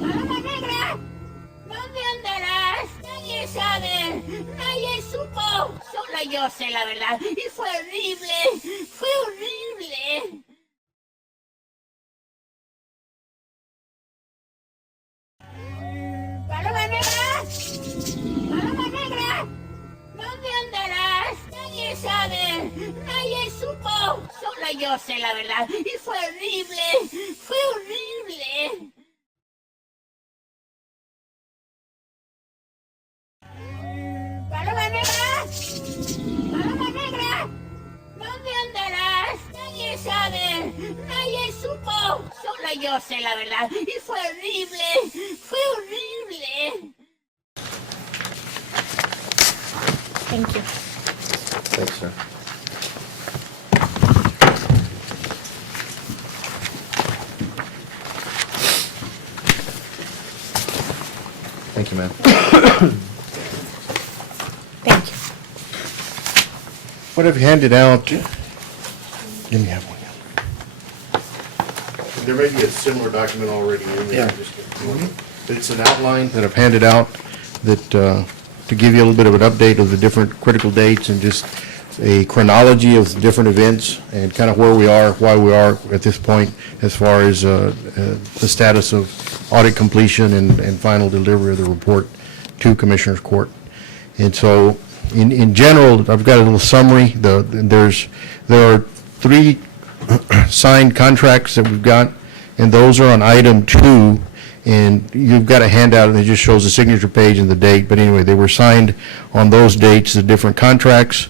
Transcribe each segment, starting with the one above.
Paloma negra, ¿dónde andarás? Nadie sabe, nadie supo. Solo yo sé la verdad. Y fue horrible, fue horrible. Paloma negra, Paloma negra, ¿dónde andarás? Nadie sabe, nadie supo. Solo yo sé la verdad. Y fue horrible, fue horrible. Paloma negra, Paloma negra, ¿dónde andarás? Nadie sabe, nadie supo. Solo yo sé la verdad. Y fue horrible, fue horrible. Thank you. Thanks, sir. Thank you, ma'am. Thank you. What I've handed out, let me have one. There may be a similar document already in there. Yeah. It's an outline that I've handed out that, to give you a little bit of an update of the different critical dates and just a chronology of the different events and kind of where we are, why we are at this point as far as the status of audit completion and final delivery of the report to Commissioner's Court. And so, in general, I've got a little summary. There are 3 signed contracts that we've got, and those are on item 2. And you've got a handout, and it just shows the signature page and the date. But anyway, they were signed on those dates, the different contracts.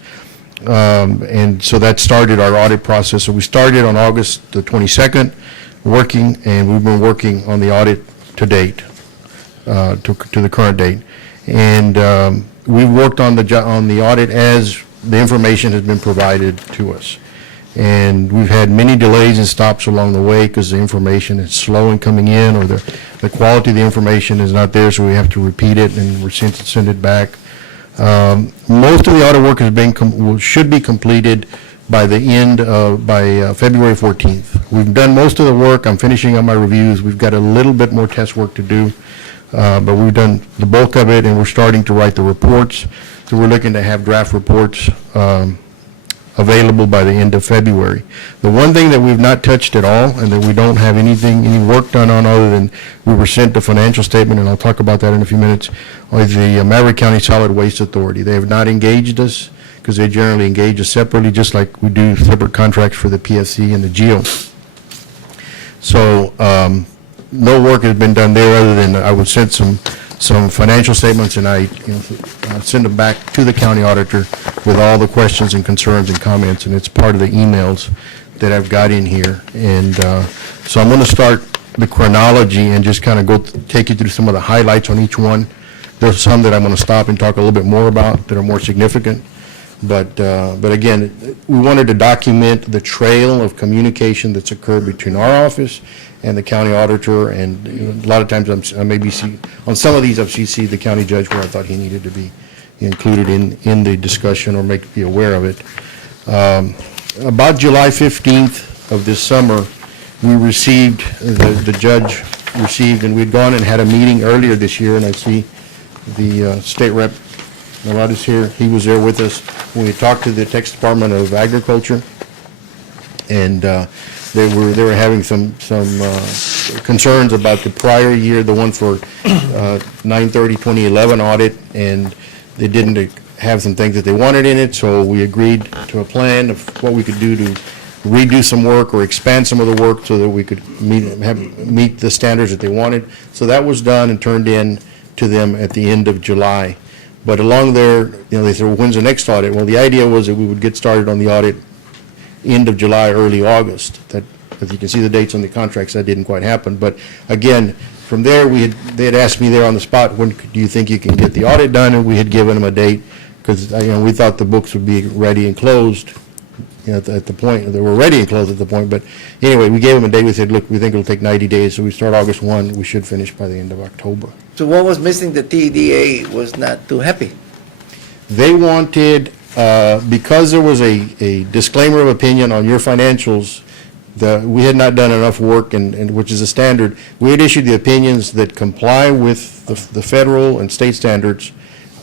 And so that started our audit process. So we started on August the 22nd, working, and we've been working on the audit to date, to the current date. And we've worked on the audit as the information has been provided to us. And we've had many delays and stops along the way because the information is slow in coming in, or the quality of the information is not there, so we have to repeat it and we're send it back. Most of the audit work has been should be completed by the end of February 14th. We've done most of the work. I'm finishing up my reviews. We've got a little bit more test work to do, but we've done the bulk of it, and we're starting to write the reports. So we're looking to have draft reports available by the end of February. The one thing that we've not touched at all, and that we don't have any work done on other than we were sent the financial statement, and I'll talk about that in a few minutes, is the Maverick County Solid Waste Authority. They have not engaged us because they generally engage us separately, just like we do separate contracts for the PSC and the GEO. So no work has been done there other than I would send some financial statements, and I send them back to the county auditor with all the questions and concerns and comments, and it's part of the emails that I've got in here. And so I'm going to start the chronology and just kind of take you through some of the highlights on each one. There's some that I'm going to stop and talk a little bit more about that are more significant. But again, we wanted to document the trail of communication that's occurred between our office and the county auditor, and a lot of times I maybe see, on some of these I've CC'd the county judge where I thought he needed to be included in the discussion or be aware of it. About July 15th of this summer, we received, the judge received, and we'd gone and had a meeting earlier this year, and I see the state rep Narada's here. He was there with us when we talked to the Texas Department of Agriculture, and they were having some concerns about the prior year, the one for 9/30/2011 audit, and they didn't have some things that they wanted in it. So we agreed to a plan of what we could do to redo some work or expand some of the work so that we could meet the standards that they wanted. So that was done and turned in to them at the end of July. But along there, they said, well, when's the next audit? Well, the idea was that we would get started on the audit end of July, early August. That, if you can see the dates on the contracts, that didn't quite happen. But again, from there, they had asked me there on the spot, when do you think you can get the audit done? And we had given them a date because we thought the books would be ready and closed at the point. They were ready and closed at the point. But anyway, we gave them a date. We said, look, we think it'll take 90 days. So we start August 1. We should finish by the end of October. So what was missing? The TDA was not too happy. They wanted, because there was a disclaimer of opinion on your financials, we had not done enough work, and which is a standard. We had issued the opinions that comply with the federal and state standards.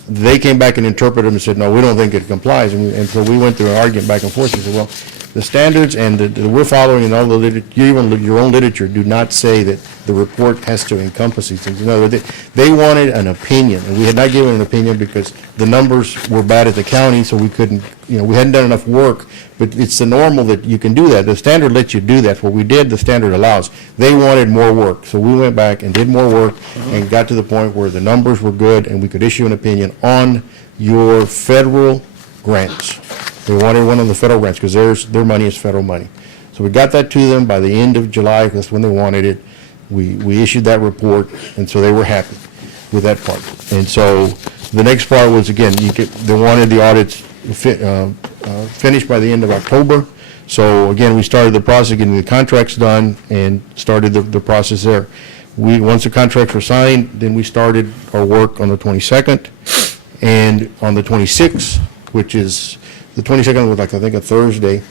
They came back and interpreted them and said, no, we don't think it complies. And so we went through an argument back and forth. We said, well, the standards and that we're following in all the even your own literature do not say that the report has to encompass these things. No, they wanted an opinion, and we had not given an opinion because the numbers were bad at the county, so we couldn't, we hadn't done enough work. But it's the normal that you can do that. The standard lets you do that. What we did, the standard allows. They wanted more work, so we went back and did more work and got to the point where the numbers were good and we could issue an opinion on your federal grants. They wanted one of the federal grants because their money is federal money. So we got that to them by the end of July. That's when they wanted it. We issued that report, and so they were happy with that part. And so the next part was, again, they wanted the audits finished by the end of October. So again, we started the process, getting the contracts done, and started the process there. Once the contracts were signed, then we started our work on the 22nd, and on the 26th, which is the 22nd was like, I think, a Thursday.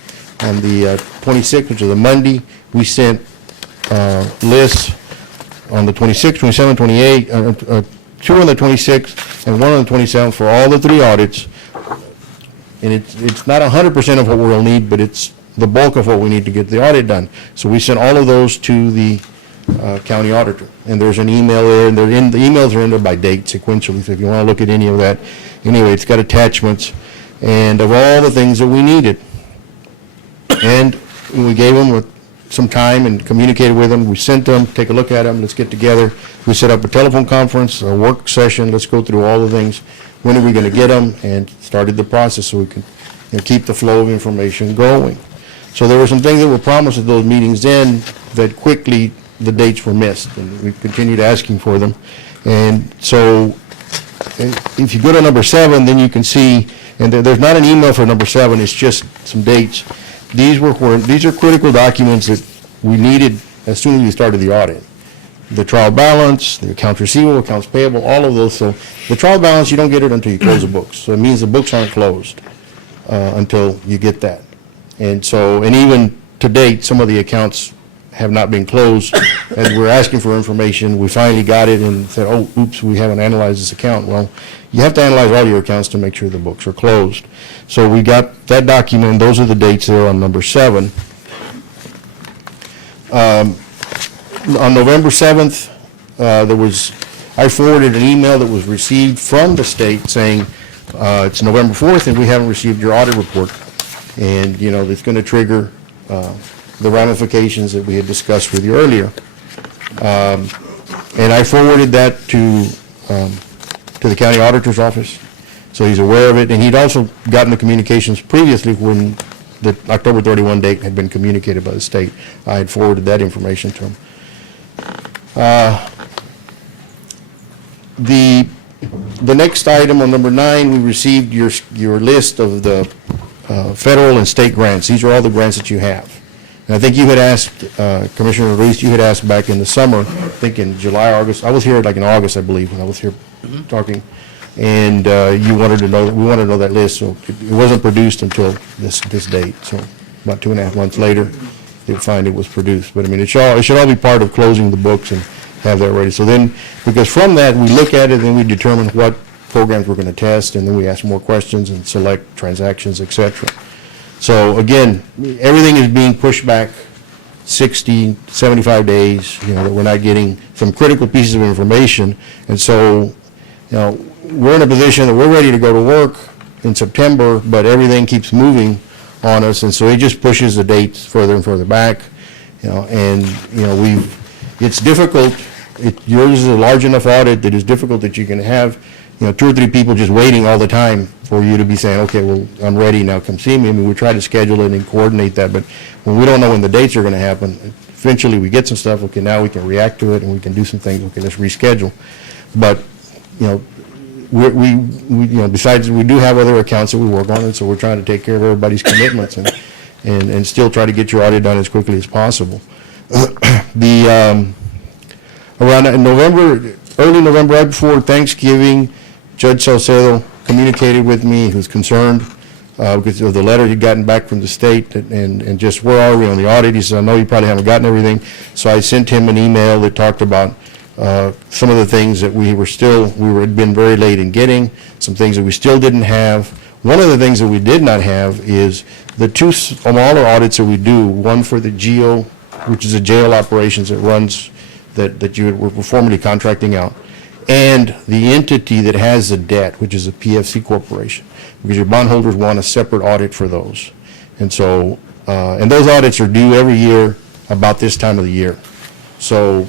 On the 26th, which is a Monday, we sent lists on the 26th, 27th, 28th, 2 on the 26th and 1 on the 27th for all the 3 audits. And it's not 100% of what we'll need, but it's the bulk of what we need to get the audit done. So we sent all of those to the county auditor. And there's an email there, and the emails are in there by date sequentially. So if you want to look at any of that, anyway, it's got attachments and of all the things that we needed. And we gave them some time and communicated with them. We sent them, take a look at them, let's get together. We set up a telephone conference, a work session, let's go through all the things. When are we going to get them? And started the process so we can keep the flow of information going. So there were some things that were promised at those meetings then that quickly the dates were missed, and we continued asking for them. And so if you go to number 7, then you can see, and there's not an email for number 7, it's just some dates. These are critical documents that we needed as soon as we started the audit. The trial balance, the accounts receivable, accounts payable, all of those. So the trial balance, you don't get it until you close the books. So it means the books aren't closed until you get that. And so, and even to date, some of the accounts have not been closed. As we're asking for information, we finally got it and said, oh, oops, we haven't analyzed this account. Well, you have to analyze all your accounts to make sure the books are closed. So we got that document. Those are the dates there on number 7. On November 7th, I forwarded an email that was received from the state saying it's November 4th and we haven't received your audit report. And, it's going to trigger the ramifications that we had discussed with you earlier. And I forwarded that to the county auditor's office, so he's aware of it. And he'd also gotten the communications previously when the October 31 date had been communicated by the state. I had forwarded that information to him. The next item on number 9, we received your list of the federal and state grants. These are all the grants that you have. And I think you had asked, Commissioner Ruiz, you had asked back in the summer, I think in July, August. I was here like in August, I believe, when I was here talking. And you wanted to know, we wanted to know that list, so it wasn't produced until this date. So about 2.5 months later, you'll find it was produced. But I mean, it should all be part of closing the books and have that ready. So then, because from that, we look at it and we determine what programs we're going to test, and then we ask more questions and select transactions, et cetera. So again, everything is being pushed back 60, 75 days, that we're not getting some critical pieces of information. And so, we're in a position that we're ready to go to work in September, but everything keeps moving on us, and so it just pushes the dates further and further back, it's difficult. Yours is a large enough audit that it's difficult that you can have, 2 or 3 people just waiting all the time for you to be saying, okay, well, I'm ready now, come see me. I mean, we try to schedule it and coordinate that, but when we don't know when the dates are going to happen, eventually we get some stuff, okay, now we can react to it and we can do some things, okay, let's reschedule. But, we besides, we do have other accounts that we work on, and so we're trying to take care of everybody's commitments and still try to get your audit done as quickly as possible. Around November, early November, right before Thanksgiving, Judge Salcedo communicated with me. He was concerned because of the letter he'd gotten back from the state, and just where are we on the audit? He said, I know you probably haven't gotten everything. So I sent him an email that talked about some of the things that we had been very late in getting, some things that we still didn't have. One of the things that we did not have is the two smaller audits that we do, one for the GEO, which is a jail operations that runs, that you were formerly contracting out, and the entity that has the debt, which is a PFC corporation, because your bondholders want a separate audit for those. And so, and those audits are due every year about this time of the year. So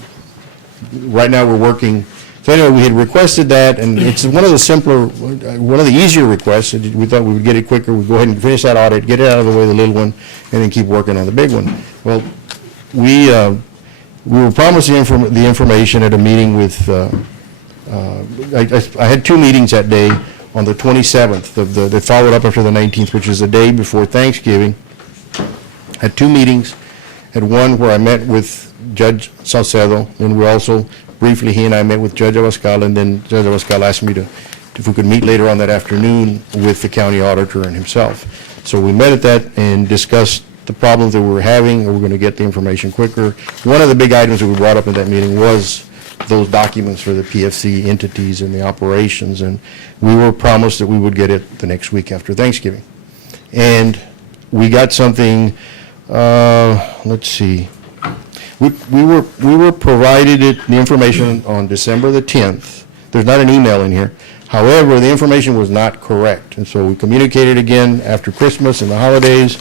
right now we're working, so anyway, we had requested that, and it's one of the simpler, one of the easier requests. We thought we would get it quicker. We'd go ahead and finish that audit, get it out of the way, the little one, and then keep working on the big one. Well, we were promised the information at a meeting with, I had two meetings that day on the 27th, they followed up after the 19th, which is the day before Thanksgiving. Had two meetings, had one where I met with Judge Salcedo, and we also, briefly, he and I met with Judge Abascal, and then Judge Abascal asked me if we could meet later on that afternoon with the county auditor and himself. So we met at that and discussed the problems that we were having, and we're going to get the information quicker. One of the big items that we brought up in that meeting was those documents for the PFC entities and the operations, and we were promised that we would get it the next week after Thanksgiving. And we got something, let's see, we were provided the information on December the 10th. There's not an email in here. However, the information was not correct, and so we communicated again after Christmas and the holidays,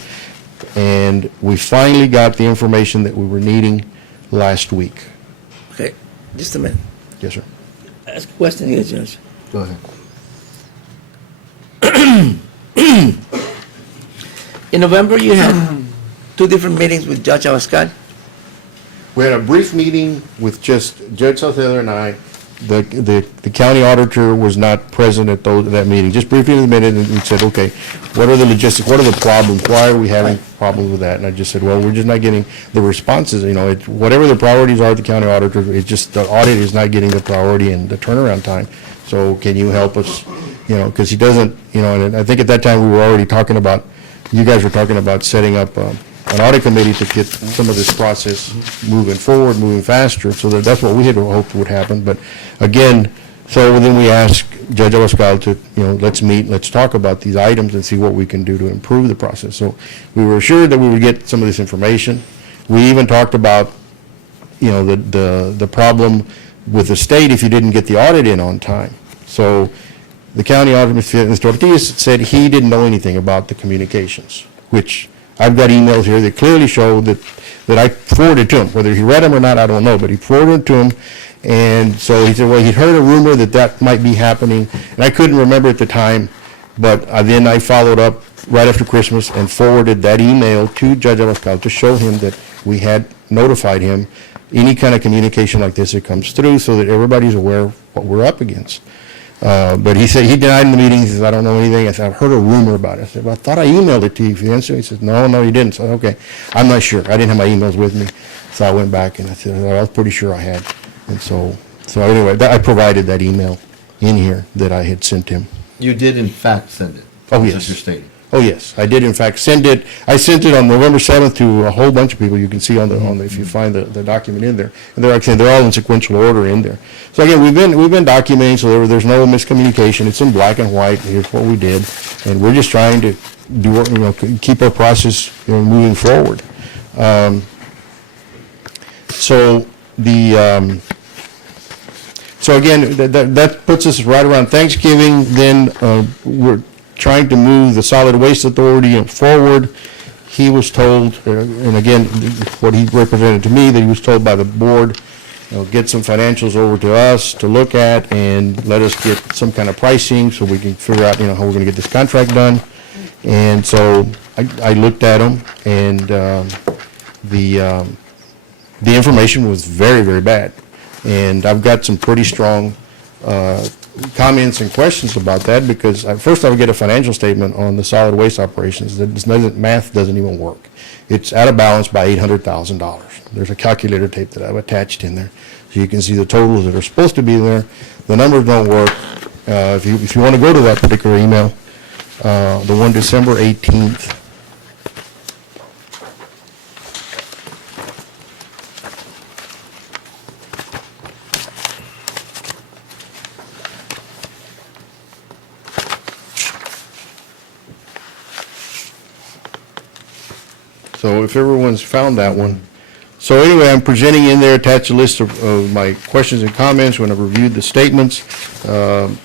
and we finally got the information that we were needing last week. Okay, just a minute. Yes, sir. Ask a question here, Judge. Go ahead. In November, you had two different meetings with Judge Abascal. We had a brief meeting with just Judge Salcedo and I. The county auditor was not present at that meeting. Just briefly in a minute, and we said, okay, what are the logistics, what are the problems, why are we having problems with that? And I just said, well, we're just not getting the responses, whatever the priorities are at the county auditor, it's just the audit is not getting the priority and the turnaround time. So can you help us, because he doesn't, and I think at that time we were already talking about, you guys were talking about setting up an audit committee to get some of this process moving forward, moving faster, so that's what we had hoped would happen. But again, so then we asked Judge Abascal to, let's meet, let's talk about these items and see what we can do to improve the process. So we were assured that we would get some of this information. We even talked about, the problem with the state if you didn't get the audit in on time. So the county auditor, Mr. Ortiz, said he didn't know anything about the communications, which I've got emails here that clearly show that I forwarded to him. Whether he read them or not, I don't know, but he forwarded to him. And so he said, well, he'd heard a rumor that might be happening, and I couldn't remember at the time, but then I followed up right after Christmas and forwarded that email to Judge Abascal to show him that we had notified him any kind of communication like this that comes through so that everybody's aware of what we're up against. But he said, he denied in the meeting, he says, I don't know anything. I said, I've heard a rumor about it. I said, well, I thought I emailed it to you. He says, no, you didn't. So, okay, I'm not sure. I didn't have my emails with me. So I went back and I said, well, I was pretty sure I had. And so anyway, I provided that email in here that I had sent him. You did in fact send it? Oh, As yes. you're stating? Oh, yes, I did in fact send it. I sent it on November 7th to a whole bunch of people. You can see on the if you find the document in there. And they're all in sequential order in there. So again, we've been documenting so there's no miscommunication. It's in black and white. Here's what we did. And we're just trying to do keep our process moving forward. So again, that puts us right around Thanksgiving. Then we're trying to move the Solid Waste Authority forward. He was told, and again, what he represented to me, that he was told by the board, get some financials over to us to look at and let us get some kind of pricing so we can figure out, how we're going to get this contract done. And so I looked at them, and the information was very, very bad. And I've got some pretty strong comments and questions about that, because first I would get a financial statement on the solid waste operations that math doesn't even work. It's out of balance by $800,000. There's a calculator tape that I've attached in there, so you can see the totals that are supposed to be there. The numbers don't work. If you want to go to that particular email, the one December 18th. So if everyone's found that one. So anyway, I'm presenting in there, attached a list of my questions and comments when I've reviewed the statements, and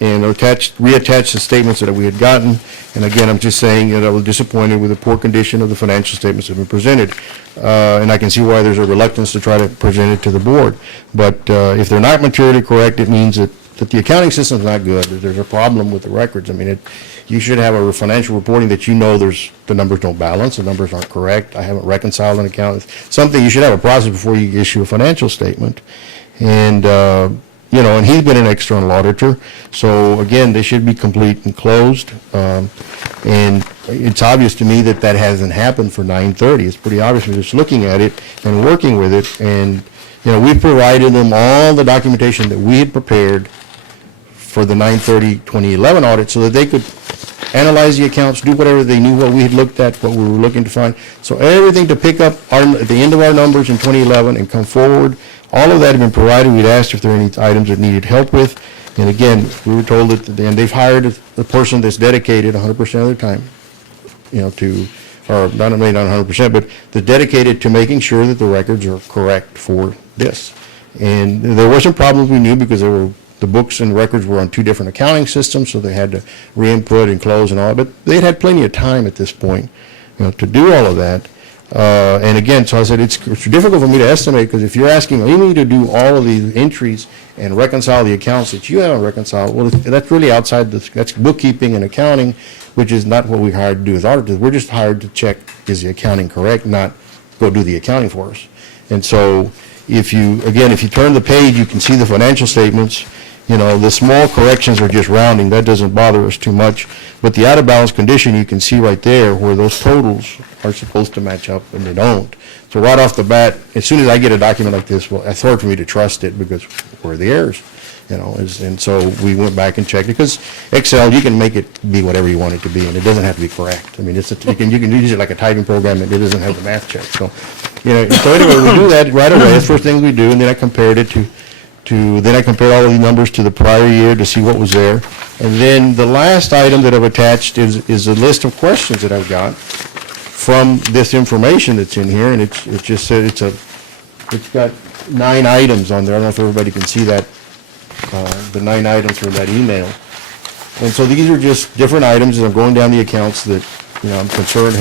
reattached the statements that we had gotten. And again, I'm just saying that I was disappointed with the poor condition of the financial statements that have been presented. And I can see why there's a reluctance to try to present it to the board. But if they're not materially correct, it means that the accounting system's not good. There's a problem with the records. I mean, you should have a financial reporting that you know the numbers don't balance, the numbers aren't correct, I haven't reconciled an account. Something, you should have a process before you issue a financial statement. And, you know, and he's been an external auditor. So again, they should be complete and closed. And it's obvious to me that that hasn't happened for 9/30. It's pretty obvious. We're just looking at it and working with it. And, you know, we provided them all the documentation that we had prepared for the 9/30/2011 audit so that they could analyze the accounts, do whatever they knew, what we had looked at, what we were looking to find. So everything to pick up at the end of our numbers in 2011 and come forward, all of that had been provided. We'd asked if there were any items that needed help with. And again, we were told that, and they've hired a person that's dedicated 100% of their time, you know, or not 100%, but they're dedicated to making sure that the records are correct for this. And there were some problems we knew because the books and records were on two different accounting systems, so they had to re-input and close and all, but they'd had plenty of time at this point, you know, to do all of that. And again, so I said, it's difficult for me to estimate, because if you're asking me to do all of these entries and reconcile the accounts that you haven't reconciled, well, that's really outside that's bookkeeping and accounting, which is not what we hired to do as auditors. We're just hired to check, is the accounting correct, not go do the accounting for us. And so if you turn the page, you can see the financial statements. You know, the small corrections are just rounding. That doesn't bother us too much. But the out of balance condition, you can see right there where those totals are supposed to match up and they don't. So right off the bat, as soon as I get a document like this, well, it's hard for me to trust it because where are the errors? You know, and so we went back and checked it, because Excel, you can make it be whatever you want it to be, and it doesn't have to be correct. I mean, you can use it like a typing program, and it doesn't have the math check. So, you know, so anyway, we do that right away. That's the first thing we do, and then I compared it then I compared all of the numbers to the prior year to see what was there. And then the last item that I've attached is a list of questions that I've got from this information that's in here, and it just said it's got 9 items on there. I don't know if everybody can see that, the 9 items from that email. And so these are just different items, and I'm going down the accounts that, you know, I'm concerned,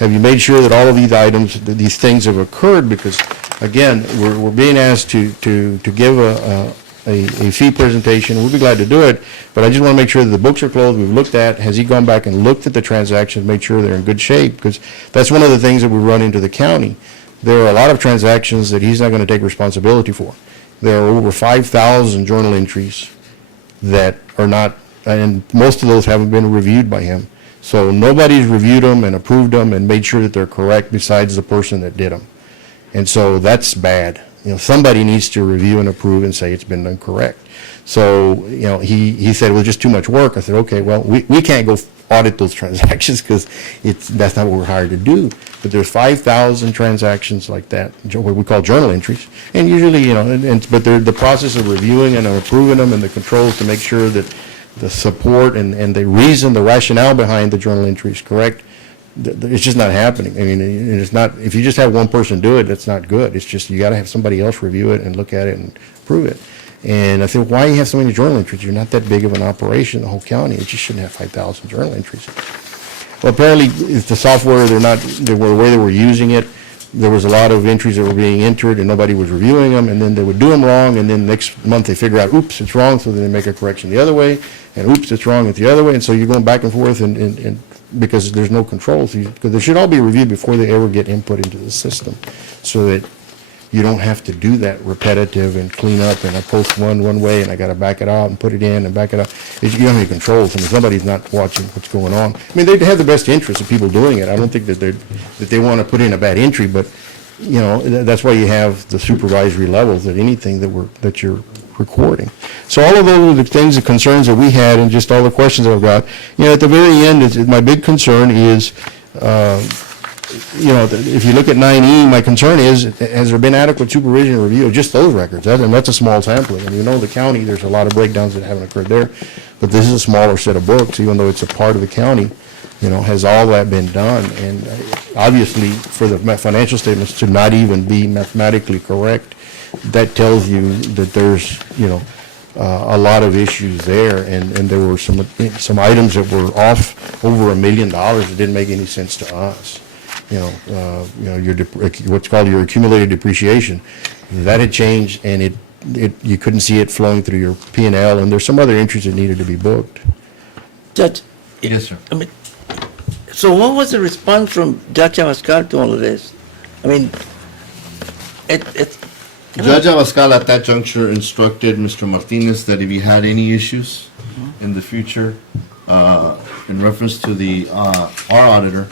have you made sure that all of these items, these things have occurred? Because again, we're being asked to give a fee presentation. We'll be glad to do it, but I just want to make sure that the books are closed. We've looked at, has he gone back and looked at the transactions, made sure they're in good shape? Because that's one of the things that we run into the county. There are a lot of transactions that he's not going to take responsibility for. There are over 5,000 journal entries that are not, and most of those haven't been reviewed by him. So nobody's reviewed them and approved them and made sure that they're correct besides the person that did them. And so that's bad. You know, somebody needs to review and approve and say it's been done correct. So, you know, he said it was just too much work. I said, okay, well, we can't go audit those transactions because that's not what we're hired to do. But there's 5,000 transactions like that, what we call journal entries. And usually, you know, but the process of reviewing and approving them and the controls to make sure that the support and the reason, the rationale behind the journal entry is correct, it's just not happening. I mean, it's not, if you just have one person do it, that's not good. It's just, you got to have somebody else review it and look at it and approve it. And I said, why do you have so many journal entries? You're not that big of an operation, the whole county. It just shouldn't have 5,000 journal entries. Well, apparently, it's the software, the way they were using it, there was a lot of entries that were being entered and nobody was reviewing them, and then they would do them wrong, and then next month they figure out, oops, it's wrong, so then they make a correction the other way, and oops, it's wrong, it's the other way, and so you're going back and forth, and because there's no controls, because they should all be reviewed before they ever get input into the system, so that you don't have to do that repetitive and clean up, and I post one way, and I got to back it out and put it in and back it out. You don't have any controls. I mean, somebody's not watching what's going on. I mean, they have the best interest of people doing it. I don't think that they want to put in a bad entry, but you know, that's why you have the supervisory levels. That anything that you're recording. So all of those are the things, the concerns that we had, and just all the questions that I've got. At the very end, my big concern is, if you look at 9E, my concern is, has there been adequate supervision and review of just those records? And that's a small sampling. And the county, there's a lot of breakdowns that haven't occurred there. But this is a smaller set of books, even though it's a part of the county. Has all that been done? And obviously, for the financial statements to not even be mathematically correct, that tells you that there's, a lot of issues there. And there were some items that were off over $1 million that didn't make any sense to us. What's called your accumulated depreciation, that had changed, and you couldn't see it flowing through your P&L, and there's some other entries that needed to be booked. Judge, Yes, sir. so what was the response from Judge Abascal to all of this? It's Judge Abascal at that juncture instructed Mr. Martinez that if he had any issues in the future, in reference to our auditor,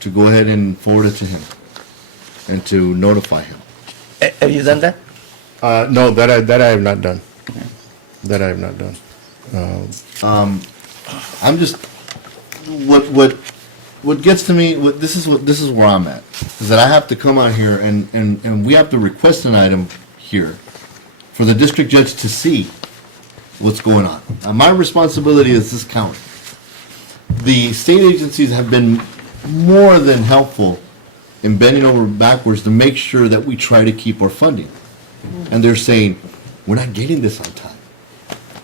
to go ahead and forward it to him and to notify him. have you done that? No, that I have not done. That I have not done. I'm just, what gets to me, this is where I'm at, is that I have to come out here and we have to request an item here for the district judge to see what's going on. Now, my responsibility is this county. The state agencies have been more than helpful in bending over backwards to make sure that we try to keep our funding. And they're saying, we're not getting this on time.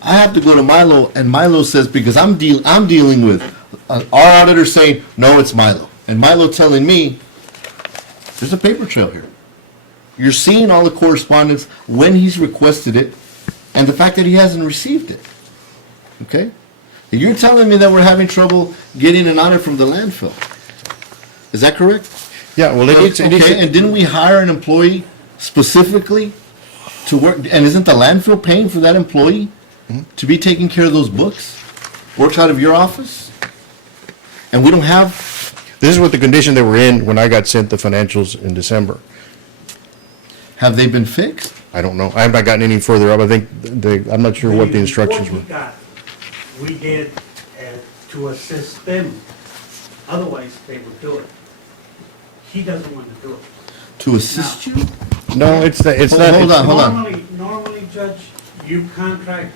I have to go to Milo, and Milo says, because I'm dealing with our auditor saying, no, it's Milo. And Milo telling me, there's a paper trail here. You're seeing all the correspondence when he's requested it, and the fact that he hasn't received it. Okay? And you're telling me that we're having trouble getting an audit from the landfill. Is that correct? Yeah, well, Okay, and didn't we hire an employee specifically to work, and isn't the landfill paying for that employee to be taking care of those books? Works out of your office? And we don't have, this is what the condition they were in when I got sent the financials in December. have they been fixed? I don't know. I have not gotten any further up. I think I'm not sure what the instructions were. We did to assist them, otherwise they would do it. He doesn't want to do it. To assist you? No, it's not. Hold on, hold on. Normally, Judge, you contract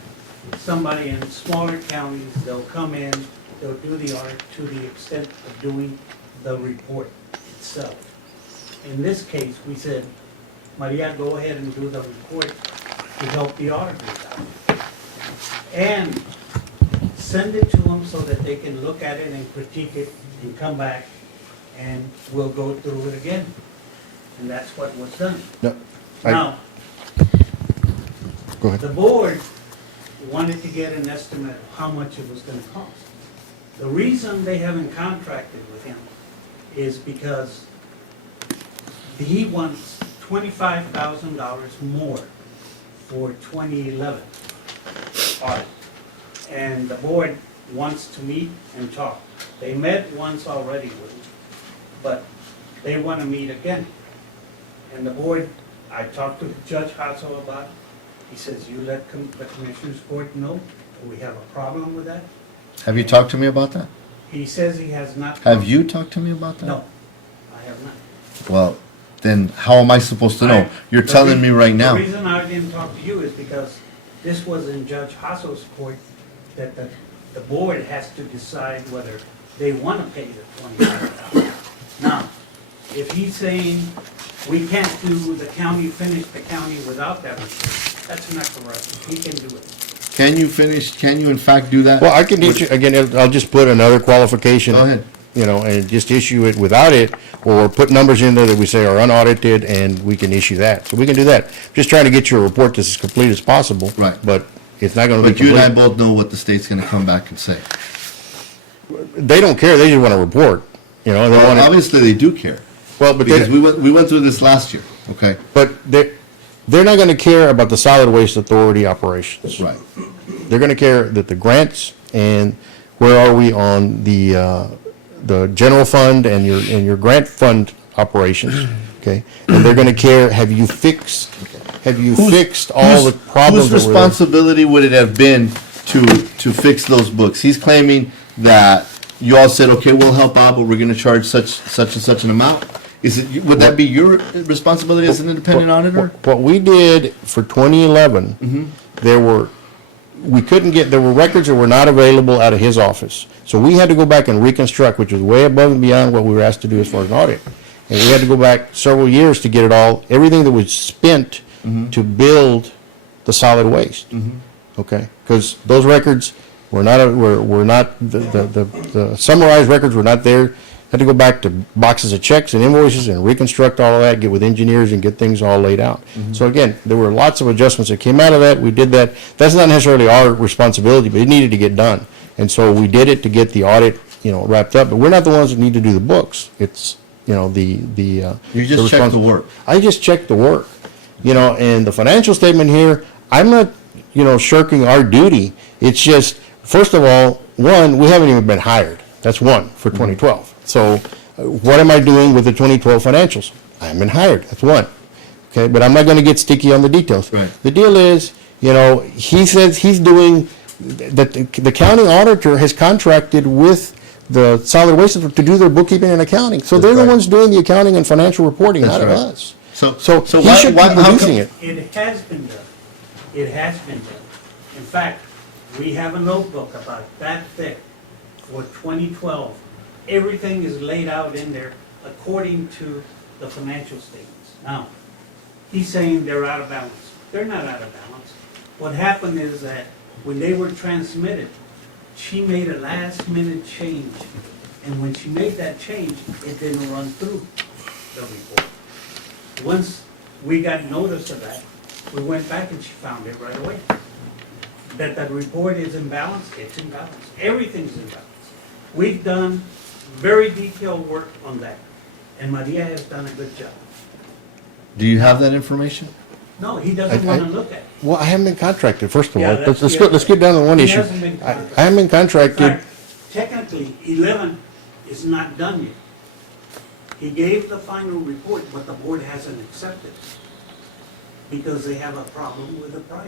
somebody in smaller counties, they'll come in, they'll do the audit to the extent of doing the report itself. In this case, we said, Maria, go ahead and do the report to help the auditors out. And send it to them so that they can look at it and critique it and come back and we'll go through it again. And that's what was done. No, Now, go ahead. the board wanted to get an estimate of how much it was gonna cost. The reason they haven't contracted with him is because he wants $25,000 more for 2011 audit. And the board wants to meet and talk. They met once already with him, but they want to meet again. And the board, I talked to Judge Hassel about it. He says, you let the Commissioners Court know, we have a problem with that. Have you talked to me about that? He says he has not. Have you talked to me about that? No, I have not. Well, then how am I supposed to know? You're telling me right now. The reason I didn't talk to you is because this was in Judge Hassel's court, that the board has to decide whether they want to pay the $25,000. Now, if he's saying we can't do the county, finish the county without that report, that's not correct. He can do it. Can you in fact do that? Well, I can issue, again, I'll just put another qualification. Go ahead. And just issue it without it, or put numbers in there that we say are unaudited, and we can issue that. So we can do that. Just trying to get you a report that's as complete as possible. Right. But it's not gonna be But you and I complete. both know what the state's gonna come back and say. They don't care, they just want a report, and they Well, want it. obviously they do care, Well, but because they, we went through this last year, okay? but they're not gonna care about the solid waste authority operations. Right. They're gonna care that the grants and where are we on the general fund and your grant fund operations, okay? And they're gonna care, have you fixed have you Whose- fixed all the problems Whose that were there? responsibility would it have been to fix those books? He's claiming that you all said, okay, we'll help out, but we're gonna charge such and such an amount. Would that be your responsibility as an independent auditor? What we did for 2011, there were records that were not available out of his office. So we had to go back and reconstruct, which was way above and beyond what we were asked to do as far as an audit. And we had to go back several years to get it all, everything that was spent to build the solid waste. Okay? Because those records were not, the summarized records were not there. Had to go back to boxes of checks and invoices and reconstruct all of that, get with engineers and get things all laid out. So again, there were lots of adjustments that came out of that. We did that. That's not necessarily our responsibility, but it needed to get done. And so we did it to get the audit, wrapped up. But we're not the ones that need to do the books. It's, the You just check the work. I just checked the work, and the financial statement here, I'm not, shirking our duty. It's just, first of all, one, we haven't even been hired. That's one for 2012. So what am I doing with the 2012 financials? I haven't been hired. That's one. Okay, but I'm not going to get sticky on the details. Right. The deal is, he says he's doing, that the county auditor has contracted with the solid waste to do their bookkeeping and accounting. So they're the right. ones doing the accounting and financial reporting, That's not right. us. So So he why- should be how come- producing it. It has been done. It has been done. In fact, we have a notebook about that thick for 2012. Everything is laid out in there according to the financial statements. Now, he's saying they're out of balance. They're not out of balance. What happened is that when they were transmitted, she made a last-minute change. And when she made that change, it didn't run through the report. Once we got notice of that, we went back and she found it right away. That report is in balance, it's in balance. Everything's in balance. We've done very detailed work on that, and Maria has done a good job. Do you have that information? No, he doesn't want to look at it. Well, I haven't been contracted, first of Yeah, all. that's Let's the go, other let's get down to one He issue. hasn't been I contracted. haven't been In contracted. fact, technically, 11 is not done yet. He gave the final report, but the board hasn't accepted it because they have a problem with the price.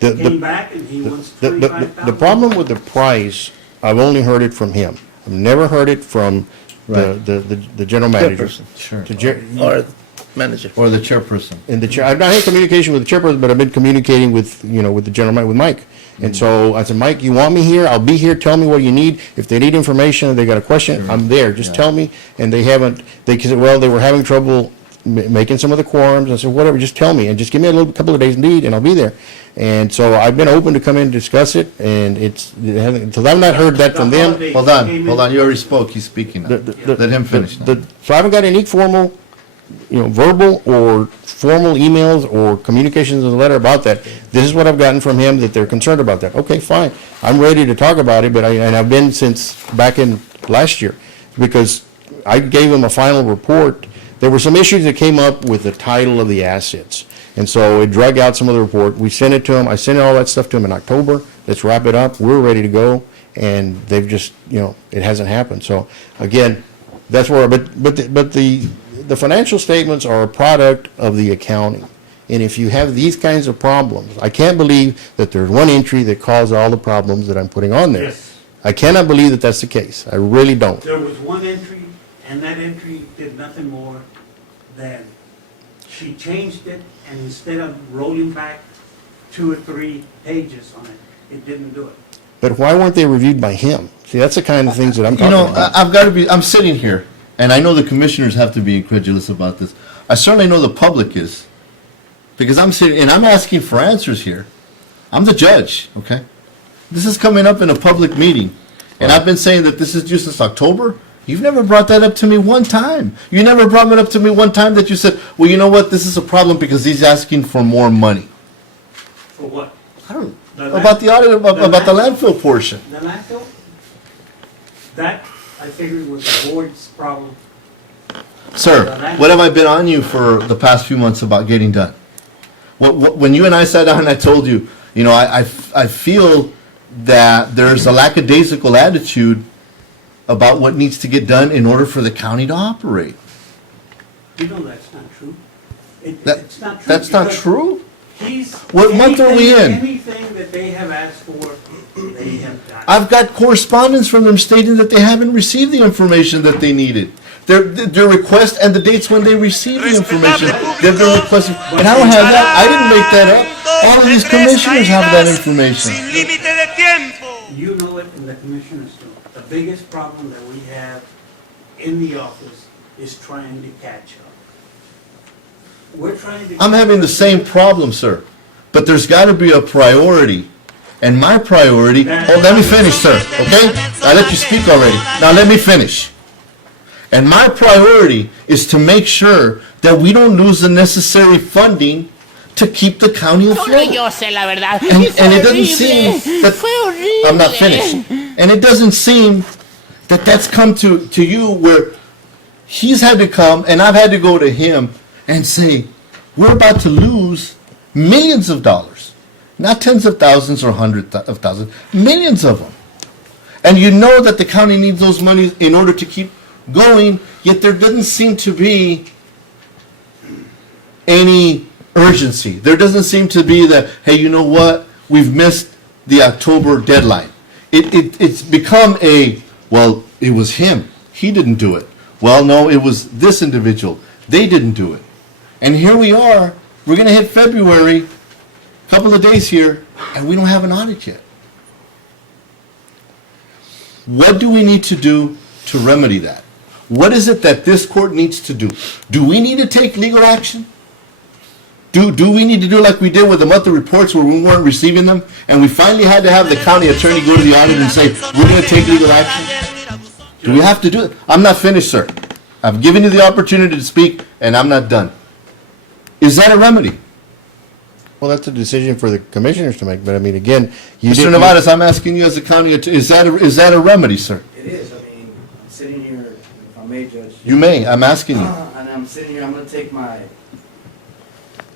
The- He the- came back and he wants The $25,000. problem with the price, I've only heard it from him. I've never heard it from the general manager. Chairperson. Sure. The chair- Or manager. Or the chairperson? And the chair, I've not had communication with the chairperson, but I've been communicating with, with the general, with Mike. And so I said, Mike, you want me here? I'll be here. Tell me what you need. If they need information, or they got a question, I'm there. Just tell me. And they haven't, they said, well, they were having trouble making some of the quorums. I said, whatever, just tell me, and just give me a couple of days lead, and I'll be there. And so I've been open to come in and discuss it, and it hasn't, until I've not heard that from them. Hold on, you already spoke, he's speaking now. Let him finish now. So I haven't got any formal, verbal or formal emails or communications in the letter about that. This is what I've gotten from him, that they're concerned about that. Okay, fine. I'm ready to talk about it, but and I've been since back in last year, because I gave him a final report. There were some issues that came up with the title of the assets. And so it drug out some of the report. We sent it to him. I sent all that stuff to him in October. Let's wrap it up. We're ready to go. And they've just, it hasn't happened. So again, that's where, but the financial statements are a product of the accounting. And if you have these kinds of problems, I can't believe that there's one entry that caused all the problems that I'm putting on there. Yes. I cannot believe that that's the case. I really don't. There was one entry, and that entry did nothing more than she changed it, and instead of rolling back 2 or 3 pages on it, it didn't do it. But why weren't they reviewed by him? See, that's the kind of things that I'm talking about. I've got to be, I'm sitting here, and I know the commissioners have to be incredulous about this. I certainly know the public is, because I'm sitting, and I'm asking for answers here. I'm the judge, okay? This is coming up in a public meeting, and I've been saying that this is due since October. You've never brought that up to me one time. You never brought it up to me one time that you said, well, you know what, this is a problem because he's asking for more money. For what? I don't, The about the audit, about the landfill? landfill portion. The landfill? That, I figured, was the board's problem. Sir, what have I been on you for the past few months about getting done? When you and I sat down and I told you, I feel that there's a lackadaisical attitude about what needs to get done in order for the county to operate. You know that's not true. It's not true. That's not because true? He's. What month are we in? Anything that they have asked for, they have done. I've got correspondence from them stating that they haven't received the information that they needed. Their request and the dates when they received the information that they're requesting. And I don't have that. I didn't make that up. All of these commissioners have that information. You know it, and the commissioners know it. The biggest problem that we have in the office is trying to catch up. We're trying to. I'm having the same problem, sir. But there's got to be a priority. And my priority, let me finish, sir, okay? I let you speak already. Now let me finish. And my priority is to make sure that we don't lose the necessary funding to keep the county Solo afloat. yo sé la verdad. And, Y fue and it doesn't horrible. seem that, Fue horrible. I'm not finished. And it doesn't seem that that's come to you where he's had to come and I've had to go to him and say, we're about to lose millions of dollars. Not tens of thousands or hundreds of thousands, millions of them. And you know that the county needs those monies in order to keep going, yet there doesn't seem to be any urgency. There doesn't seem to be that, hey, you know what? We've missed the October deadline. It's become well, it was him. He didn't do it. Well, no, it was this individual. They didn't do it. And here we are. We're going to hit February, a couple of days here, and we don't have an audit yet. What do we need to do to remedy that? What is it that this court needs to do? Do we need to take legal action? Do we need to do like we did with the monthly reports where we weren't receiving them, and we finally had to have the county attorney go to the audit and say, we're going to take legal action? Do we have to do it? I'm not finished, sir. I've given you the opportunity to speak, and I'm not done. Is that a remedy? Well, that's a decision for the commissioners to make, but I mean, again, you Mr. didn't. Nevares, I'm asking you as a county attorney, is that a remedy, sir? It is, I mean, I'm sitting here, if I may, Judge. You may, I'm asking you. And I'm sitting here, I'm gonna take my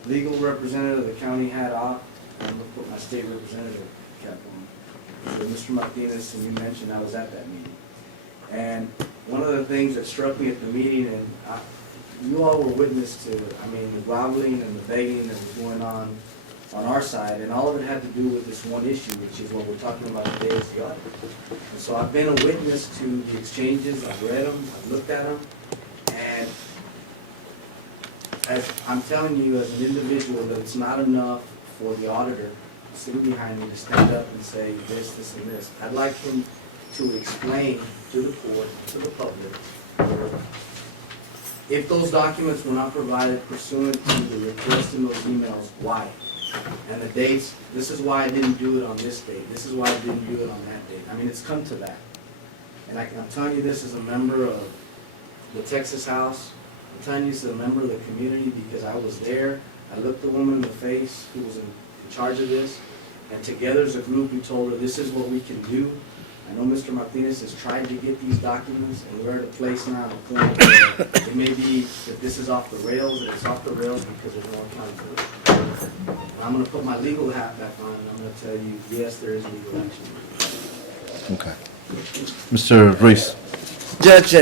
legal representative of the county hat off, and I'm gonna put my state representative cap on. So Mr. Martinez, and you mentioned I was at that meeting. And one of the things that struck me at the meeting, and you all were witness to, I mean, the groveling and the begging that was going on our side, and all of it had to do with this one issue, which is what we're talking about today, is the audit. And so I've been a witness to the exchanges, I've read them, I've looked at them, and as I'm telling you as an individual that it's not enough for the auditor sitting behind me to stand up and say this, and this. I'd like him to explain to the court, to the public, if those documents were not provided pursuant to the request in those emails, why? And the dates, this is why I didn't do it on this date, this is why I didn't do it on that date. I mean, it's come to that. And I'm telling you this as a member of the Texas House, I'm telling you this as a member of the community because I was there. I looked the woman in the face who was in charge of this, and together as a group we told her this is what we can do. I know Mr. Martinez has tried to get these documents, and we're at a place now, a point where it may be that this is off the rails, and it's off the rails because there's no accountability. And I'm going to put my legal hat back on, and I'm going to tell you, yes, there is legal action. Okay. Mr. Ruiz. Judge,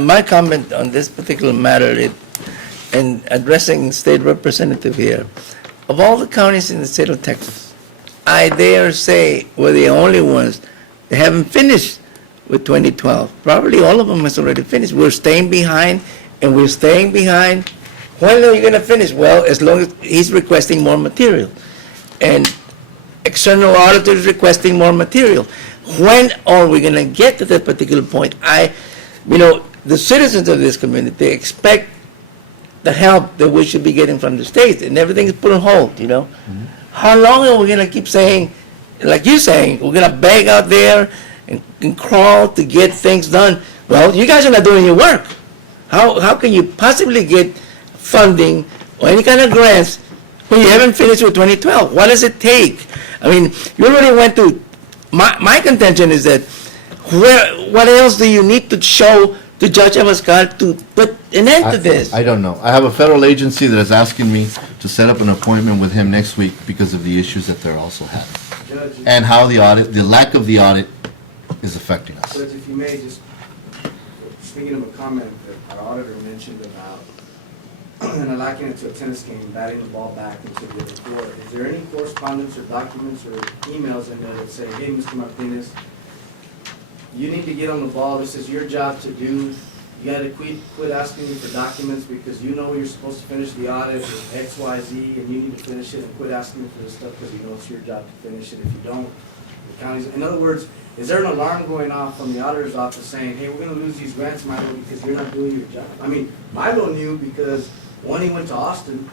my comment on this particular matter, in addressing state representative here, of all the counties in the state of Texas, I dare say we're the only ones that haven't finished with 2012. Probably all of them has already finished. We're staying behind, and we're staying behind. When are you going to finish? Well, as long as he's requesting more material. And external auditors requesting more material. When are we going to get to that particular point? The citizens of this community expect the help that we should be getting from the state, and everything is put on hold, Mm-hmm. How long are we going to keep saying, like you're saying, we're going to beg out there and crawl to get things done? Well, you guys are not doing your work. How can you possibly get funding or any kind of grants when you haven't finished with 2012? What does it take? I mean, you already went to, my contention is that what else do you need to show to Judge Abascal to put an end to this? I don't know. I have a federal agency that is asking me to set up an appointment with him next week because of the issues that they're also having. Judge, And how the lack of the audit is affecting us. Judge, if you may, just thinking of a comment that our auditor mentioned about, and I liken it to a tennis game, batting the ball back into the other court. Is there any correspondence or documents or emails in there that say, hey, Mr. Martinez, you need to get on the ball, this is your job to do, you gotta quit asking me for documents because you know you're supposed to finish the audit with X, Y, Z, and you need to finish it and quit asking me for this stuff because you know it's your job to finish it. If you don't, the county's, in other words, is there an alarm going off from the auditor's office saying, hey, we're gonna lose these grants, Milo, because you're not doing your job? I mean, Milo knew because when he went to Austin,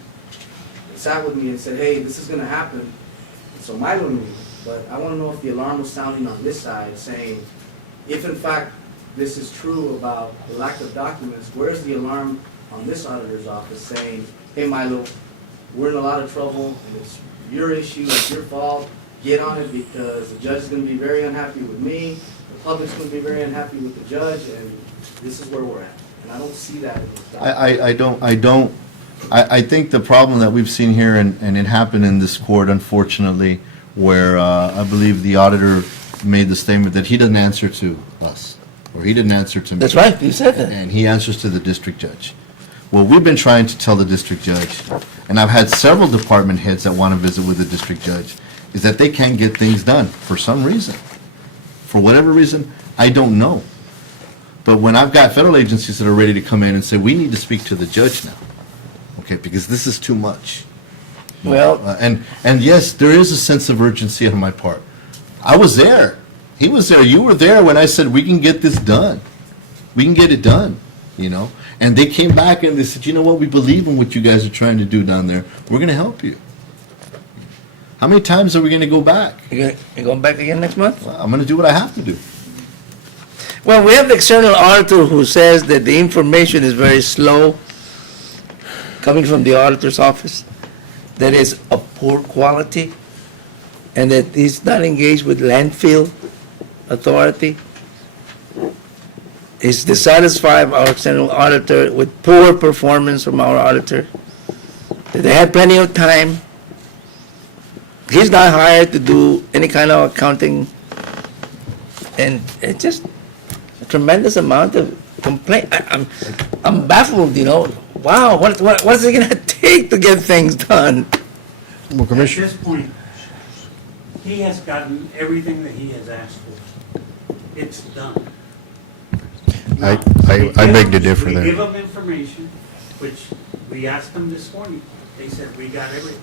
and sat with me and said, hey, this is gonna happen. And so Milo knew, but I wanna know if the alarm was sounding on this side saying, if in fact this is true about the lack of documents, where's the alarm on this auditor's office saying, hey Milo, we're in a lot of trouble and it's your issue, it's your fault, get on it because the judge is going to be very unhappy with me, the public's going to be very unhappy with the judge, and this is where we're at. And I don't see that in this document. I think the problem that we've seen here, and it happened in this court, unfortunately, where I believe the auditor made the statement that he doesn't answer to us, or he didn't answer to me. That's right, you said that. And he answers to the district judge. Well, we've been trying to tell the district judge, and I've had several department heads that want to visit with the district judge, is that they can't get things done for some reason. For whatever reason, I don't know. But when I've got federal agencies that are ready to come in and say, we need to speak to the judge now, okay, because this is too much. Well, And yes, there is a sense of urgency on my part. I was there. He was there. You were there when I said, we can get this done. We can get it done, you know? And they came back and they said, you know what, we believe in what you guys are trying to do down there. We're going to help you. How many times are we going to go back? you going back again next month? Well, I'm going to do what I have to do. Well, we have the external auditor who says that the information is very slow coming from the auditor's office, that is of poor quality, and that he's not engaged with landfill authority. He's dissatisfied, our external auditor, with poor performance from our auditor. That they had plenty of time. He's not hired to do any kind of accounting, and it's just a tremendous amount of complaint. I'm baffled, you know. Wow, what is it gonna take to get things done? Well, At Commissioner, this point, he has gotten everything that he has asked for. It's done. I Now, beg to differ we there. give them information, which we asked them this morning. They said, we got everything.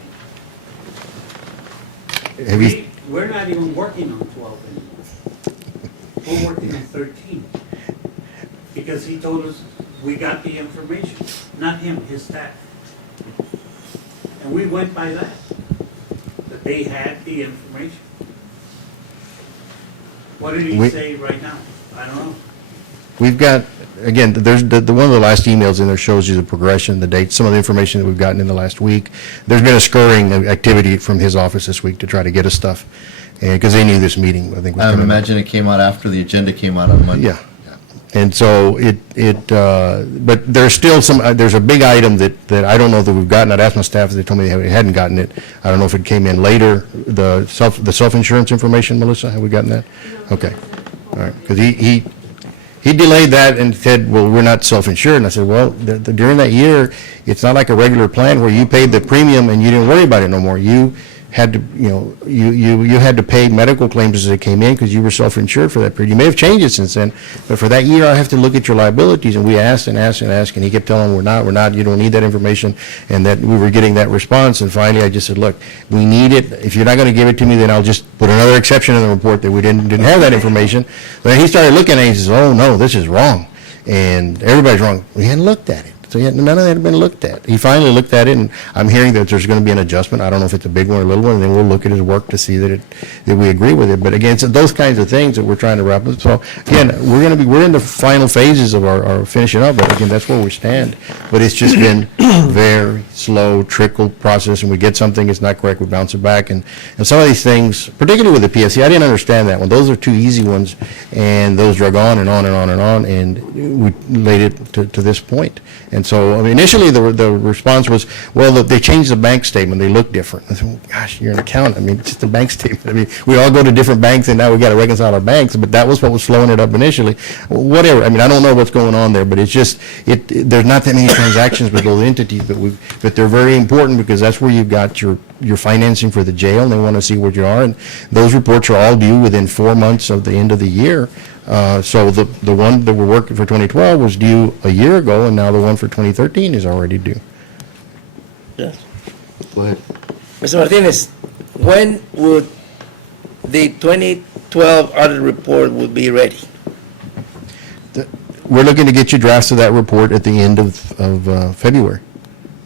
Have you, We're not even working on 12 anymore. We're working on 13. Because he told us, we got the information, not him, his staff. And we went by that they had the information. What did he say right now? I don't know. we've got, again, there's the one of the last emails in there shows you the progression, the dates, some of the information that we've gotten in the last week. There's been a scurrying of activity from his office this week to try to get us stuff, because they knew this meeting, I think. was I coming up. imagine it came out after the agenda came out on Monday. Yeah. And so but there's still some, there's a big item that I don't know that we've gotten. I'd asked my staff, they told me they hadn't gotten it. I don't know if it came in later, the self-insurance information, Melissa, have we gotten that? Okay, all right, because he delayed that and said, well, we're not self-insured. And I said, well, during that year, it's not like a regular plan where you paid the premium and you didn't worry about it no more. You had to, you had to pay medical claims as they came in because you were self-insured for that period. You may have changed it since then, but for that year, I have to look at your liabilities. And we asked and asked and asked, and he kept telling, we're not, you don't need that information, and that we were getting that response. And finally, I just said, look, we need it. If you're not going to give it to me, then I'll just put another exception in the report that we didn't have that information. Then he started looking at it, and he says, oh, no, this is wrong. And everybody's wrong. We hadn't looked at it. So none of that had been looked at. He finally looked at it, and I'm hearing that there's going to be an adjustment. I don't know if it's a big one or a little one, and then we'll look at his work to see that we agree with it. But again, it's those kinds of things that we're trying to wrap up. So again, we're in the final phases of our finishing up, but again, that's where we stand. But it's just been very slow, trickle process, and we get something, it's not correct, we bounce it back. And some of these things, particularly with the PSC, I didn't understand that one. Those are two easy ones, and those drug on and on and on and on, and we laid it to this point. And so, I mean, initially, the response was, well, they changed the bank statement, they look different. I said, well, gosh, you're an accountant, I mean, it's just a bank statement. I mean, we all go to different banks, and now we got to reconcile our banks, but that was what was slowing it up initially. Whatever, I mean, I don't know what's going on there, but it's just, there's not that many transactions with those entities, but they're very important, because that's where you've got your financing for the jail, and they want to see where you are, and those reports are all due within 4 months of the end of the year. So the one that we're working for 2012 was due a year ago, and now the one for 2013 is already due. Yes. Go ahead. Mr. Martinez, when would the 2012 audit report would be ready? We're looking to get you drafts of that report at the end of February.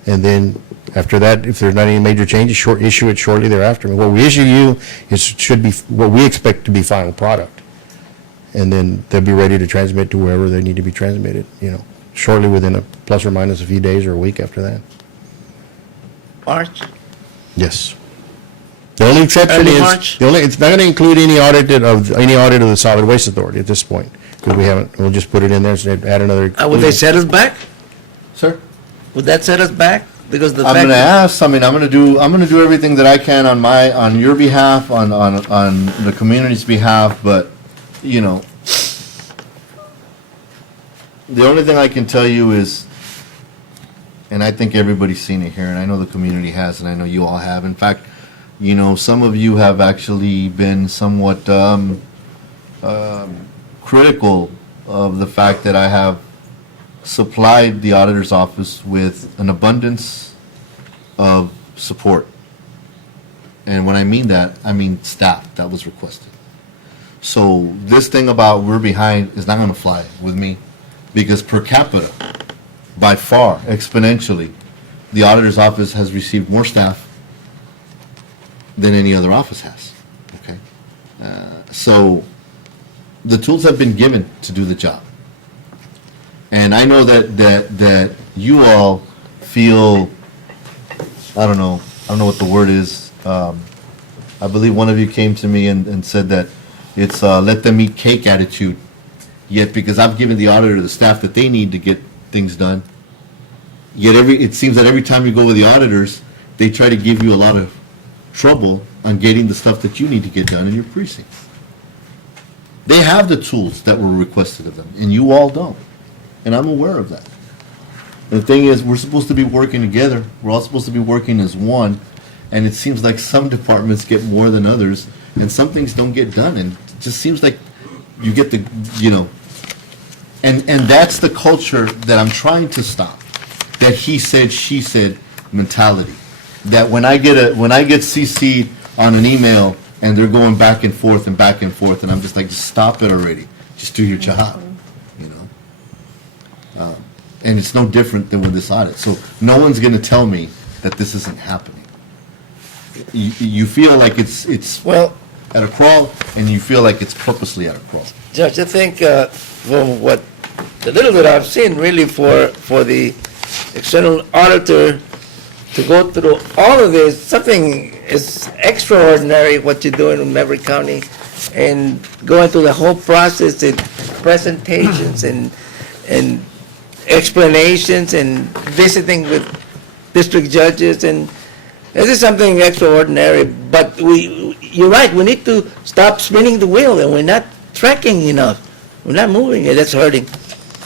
And then after that, if there's not any major changes, issue it shortly thereafter. I mean, what we issue you should be what we expect to be final product. And then they'll be ready to transmit to wherever they need to be transmitted, shortly, within a plus or minus a few days or a week after that. March? Yes. The only exception Early is, March? it's not going to include any audit of the Solid Waste Authority at this point, because we'll just put it in there and add another. Would they set us back? Sir? Would that set us back? Because the I'm fact gonna that- ask, I'm gonna do everything that I can on your behalf, on the community's behalf, but, the only thing I can tell you is, and I think everybody's seen it here, and I know the community has, and I know you all have. In fact, some of you have actually been somewhat critical of the fact that I have supplied the auditor's office with an abundance of support. And when I mean that, I mean staff that was requested. So this thing about we're behind is not gonna fly with me, because per capita, by far, exponentially, the auditor's office has received more staff than any other office has, okay? So the tools have been given to do the job. And I know that you all feel, I don't know what the word is. I believe one of you came to me and said that it's let them eat cake attitude. Yet because I've given the auditor the staff that they need to get things done, yet it seems that every time you go with the auditors, they try to give you a lot of trouble on getting the stuff that you need to get done in your precinct. They have the tools that were requested of them, and you all don't. And I'm aware of that. The thing is, we're supposed to be working together. We're all supposed to be working as one, and it seems like some departments get more than others, and some things don't get done, and it just seems like you get the, and that's the culture that I'm trying to stop. That he said, she said mentality. That when I get CC'd on an email and they're going back and forth, and I'm just like, just stop it already. Just do your job, and it's no different than with this audit. So no one's going to tell me that this isn't happening. You feel like it's Well, at a crawl, and you feel like it's purposely at a crawl. Judge, I think from what the little bit I've seen, really, for the external auditor to go through all of this, something is extraordinary what you're doing in Maverick County, and going through the whole process, and presentations and explanations and visiting with district judges, and this is something extraordinary. But you're right, we need to stop spinning the wheel, and we're not tracking enough. We're not moving it, that's hurting.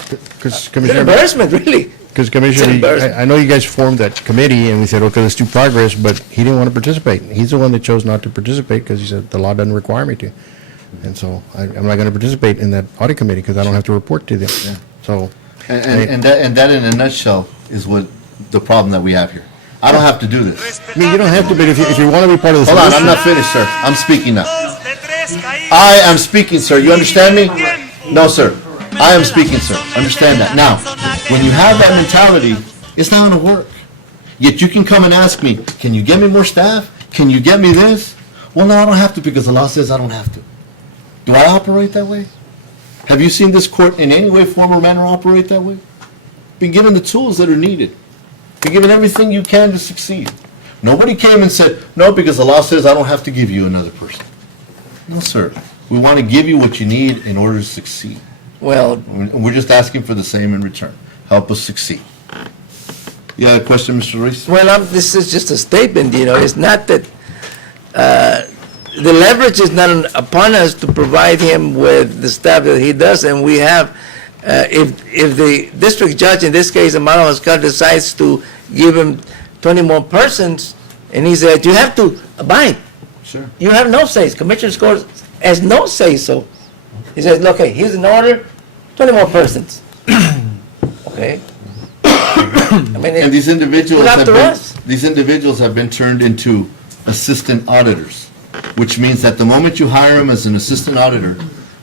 Because It's an embarrassment, really. Because Commissioner, embarrassing. I know you guys formed that committee, and we said, okay, let's do progress, but he didn't want to participate. He's the one that chose not to participate, because he said, the law doesn't require me to. And so I'm not going to participate in that audit committee, because I don't have to report to them. So, And that in a nutshell is what the problem that we have here. I don't have to do this. I mean, you don't have to, but if you want to be part of the Hold on, solution. I'm not finished, sir. I'm speaking now. I am speaking, sir. You understand me? No, sir. I am speaking, sir. Understand that. Now, when you have that mentality, it's not going to work. Yet you can come and ask me, can you get me more staff? Can you get me this? Well, no, I don't have to, because the law says I don't have to. Do I operate that way? Have you seen this court in any way, form, or manner operate that way? Been given the tools that are needed. Been given everything you can to succeed. Nobody came and said, no, because the law says I don't have to give you another person. No, sir. We want to give you what you need in order to succeed. Well, We're just asking for the same in return. Help us succeed. Yeah, question, Mr. Ruiz? Well, this is just a statement, it's not that, the leverage is not upon us to provide him with the staff that he does, and we have, if the district judge, in this case, Amaro Oscar, decides to give him 20 more persons, and he said, you have to abide. Sure. You have no say. Commissioner's Court has no say so. He says, look, okay, here's an order, 20 more persons. Okay? I mean, And these individuals Put have out the been, rest. these individuals have been turned into assistant auditors, which means that the moment you hire them as an assistant auditor,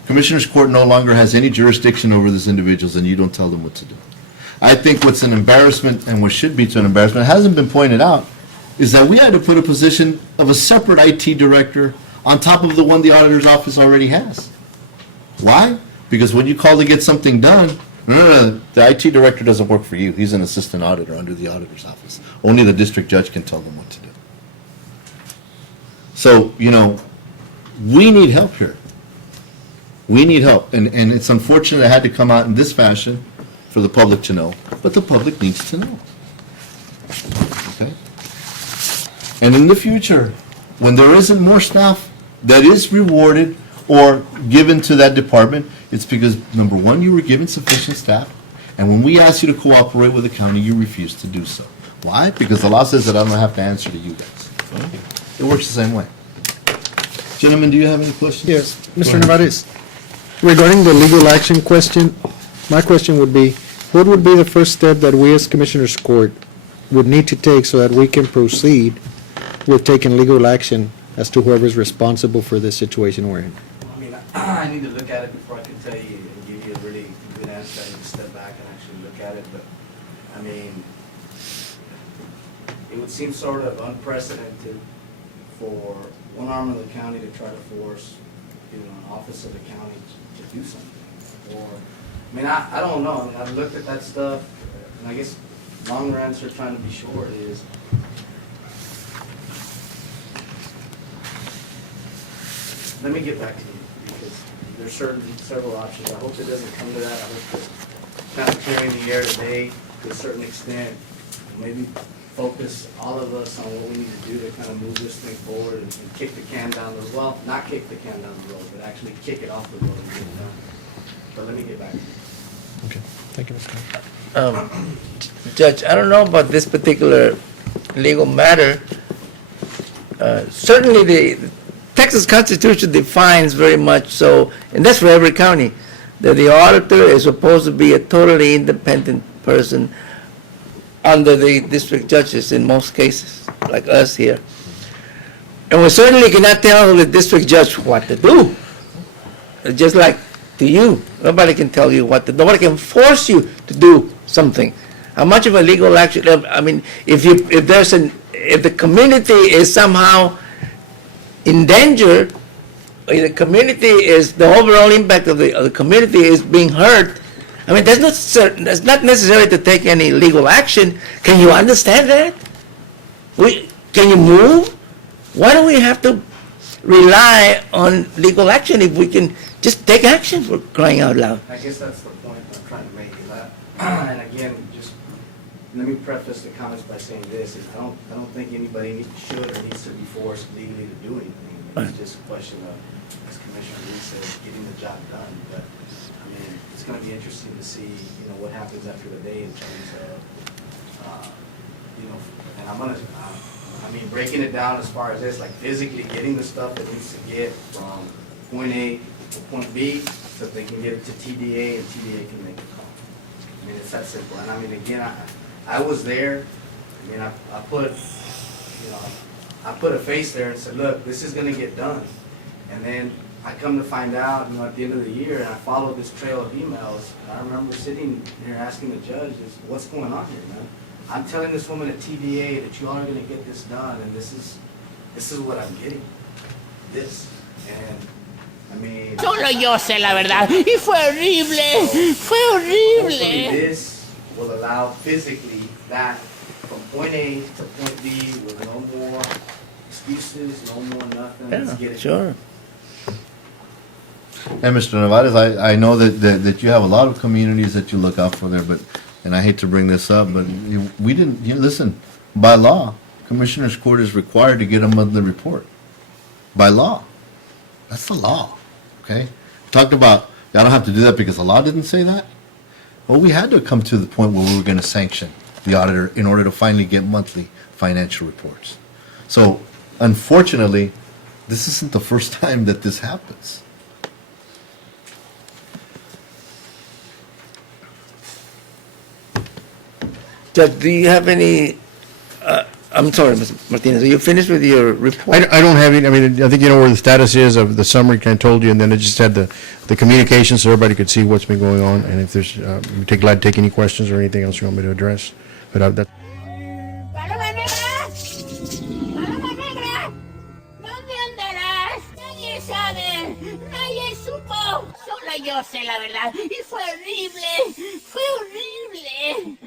Commissioner's Court no longer has any jurisdiction over these individuals, and you don't tell them what to do. I think what's an embarrassment, and what should be to an embarrassment, hasn't been pointed out, is that we had to put a position of a separate IT director on top of the one the auditor's office already has. Why? Because when you call to get something done, no, the IT director doesn't work for you. He's an assistant auditor under the auditor's office. Only the district judge can tell them what to do. So, we need help here. We need help. And it's unfortunate it had to come out in this fashion for the public to know, but the public needs to know. Okay? And in the future, when there isn't more staff that is rewarded or given to that department, it's because, number one, you were given sufficient staff, and when we ask you to cooperate with the county, you refuse to do so. Why? Because the law says that I don't have to answer to you guys. It works the same way. Gentlemen, do you have any questions? Yes, Mr. Nevares, regarding the legal action question, my question would be, what would be the first step that we as Commissioners Court would need to take so that we can proceed with taking legal action as to whoever's responsible for this situation we're in? I mean, I need to look at it before I can tell you and give you a really good answer. I need to step back and actually look at it, but, I mean, it would seem sort of unprecedented for one arm of the county to try to force, an office of the county to do something. Or, I mean, I don't know. I mean, I've looked at that stuff, and I guess longer answer trying to be short is, let me get back to you, because there's several options. I hope it doesn't come to that. I hope that kind of clearing the air today, to a certain extent, maybe focus all of us on what we need to do to kind of move this thing forward and kick the can down the road. Well, not kick the can down the road, but actually kick it off the road and get it done. But let me get back to you. Okay, thank you, Mr. Judge, I don't know about this particular legal matter. Certainly, the Texas Constitution defines very much so, and that's for every county, that the auditor is supposed to be a totally independent person under the district judges in most cases, like us here. And we certainly cannot tell the district judge what to do. Just like to you, nobody can tell you what to do. Nobody can force you to do something. How much of a legal action? I mean, if the community is somehow in danger, the community is, the overall impact of the community is being hurt. I mean, that's not necessary to take any legal action. Can you understand that? Can you move? Why do we have to rely on legal action if we can just take action, for crying out loud? I guess that's the point I'm trying to make, is that, and again, just, let me preface the comments by saying this, is I don't think anybody should or needs to be forced legally to do anything. It's just a question of, as Commissioner Lee said, getting the job done. But, I mean, it's gonna be interesting to see, what happens after the day in terms of, and I'm gonna, breaking it down as far as this, like physically getting the stuff that needs to get from point A to point B, so that they can get it to TDA and TDA can make a call. I mean, it's that simple. And I mean, again, I was there. I mean, I put a face there and said, look, this is gonna get done. And then I come to find out, at the end of the year, and I followed this trail of emails, and I remember sitting here asking the judge, what's going on here, man? I'm telling this woman at TDA that you all are gonna get this done, and this is what I'm getting. This. And I mean, Solo yo sé la verdad. Y fue horrible. Fue hopefully horrible. this will allow physically that from point A to point B with no more excuses, no more nothing. Let's get Yeah, it sure. And Mr. Nevares, I know that you have a lot of communities that you look out for there, but and I hate to bring this up, but we didn't, listen, by law, Commissioners Court is required to get a monthly report. By law. That's the law, okay? Talked about, y'all don't have to do that because the law didn't say that. Well, we had to come to the point where we were going to sanction the auditor in order to finally get monthly financial reports. So, unfortunately, this isn't the first time that this happens. Judge, do you have any, I'm sorry, Mr. Martinez, are you finished with your report? I don't have any, I mean, I think you know where the status is of the summary, kind of told you, and then I just had the communication so everybody could see what's been going on, and if there's, glad to take any questions or anything else you want me to address. But that. Paloma negra, paloma negra, ¿dónde andarás? Nadie sabe, nadie supo. Solo yo sé la verdad. Y fue horrible, fue horrible.